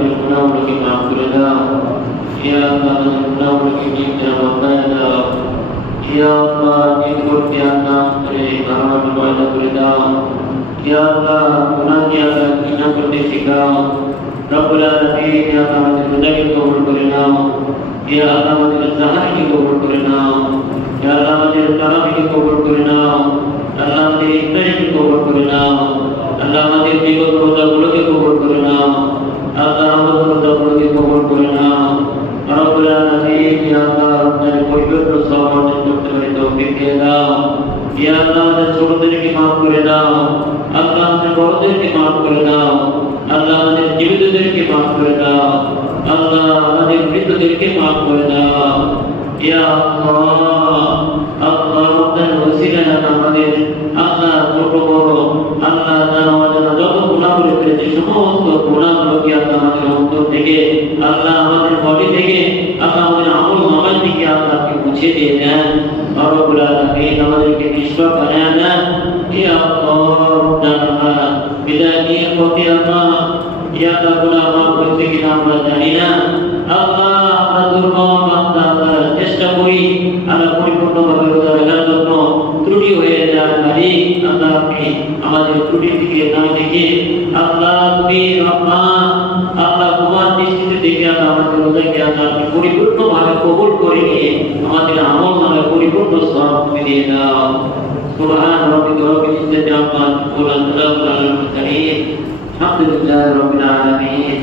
আমাদের গুনাহগুলোকে মাফ করে দাও। ইয়া আল্লাহ আমাদের গুনাহগুলোকে নির্জরা বাঁচায় দাও। ইয়া আল্লাহ নিকটে আল্লাহ করে আমার পয়দা করে দাও। ইয়া আল্লাহ গুনাহকে আল্লাহ ঘৃণা করতে শেখাও। রব্বুল আলামিন ইয়া আল্লাহ আমাদের রোজাকে কবুল করে নাও। ইয়া আল্লাহ আমাদের সাহারিকে কবুল করে নাও। ইয়া আল্লাহ আমাদের তারাবিকে কবুল করে নাও। আল্লাহ আমাদের ইফতারিকে কবুল করে নাও। আল্লাহ আমাদের বিগত রোজাগুলোকে কবুল করে নাও। আল্লাহ আমাদের রোজাগুলোকে কবুল করে নাও। রব্বুল আলামিন ইয়া আল্লাহ রমজানের পবিত্র সওয়াব অর্জন করতে পারে তৌফিক দিয়ে দাও। ইয়া আল্লাহ আমাদের ছোটদেরকে মাফ করে দাও। আল্লাহ আমাদের বড়দেরকে মাফ করে দাও। আল্লাহ আমাদের জীবিতদেরকে মাফ করে দাও। আল্লাহ আমাদের মৃতদেরকে মাফ করে দাও। ইয়া আল্লাহ আল্লাহ রমজানের ওসিলায় আমাদের আল্লাহ ছোট বড় আল্লাহ জানা অজানা যত গুনাহ করে ফেলেছে সমস্ত গুনাহগুলোকে আল্লাহ আমাদের অন্তর থেকে আল্লাহ আমাদের বডি থেকে আল্লাহ আমাদের আমল নামাজ থেকে আল্লাহকে মুছে দিয়ে দেন। রব্বুল আলামিন আমাদেরকে নিষ্পাপ বানায় দেন। ইয়া আল্লাহ বিদায় নিয়ে পথে আল্লাহ ইয়া আল্লাহ গুনাহ মাফ করতে কিনা আমরা জানি না। আল্লাহ আমরা দুর্বল বান্দা আল্লাহ চেষ্টা করি আল্লাহ পরিপূর্ণভাবে রোজা রাখার জন্য ত্রুটি হয়ে যায় মালিক আল্লাহ আপনি আমাদের ত্রুটির দিকে না দেখে আল্লাহ তুমি রহমান আল্লাহ তোমার দৃষ্টিতে দেখে আল্লাহ আমাদের রোজাকে আল্লাহ আপনি পরিপূর্ণভাবে কবুল করে নিয়ে আমাদের আমল নামে পরিপূর্ণ সওয়াব তুমি দিয়ে দাও। সুবহান রাব্বিকা রাব্বিল ইজ্জাতি আম্মা ইয়াসিফুন ওয়া সালামুন আলাল মুরসালিন আলহামদুলিল্লাহি রাব্বিল আলামিন।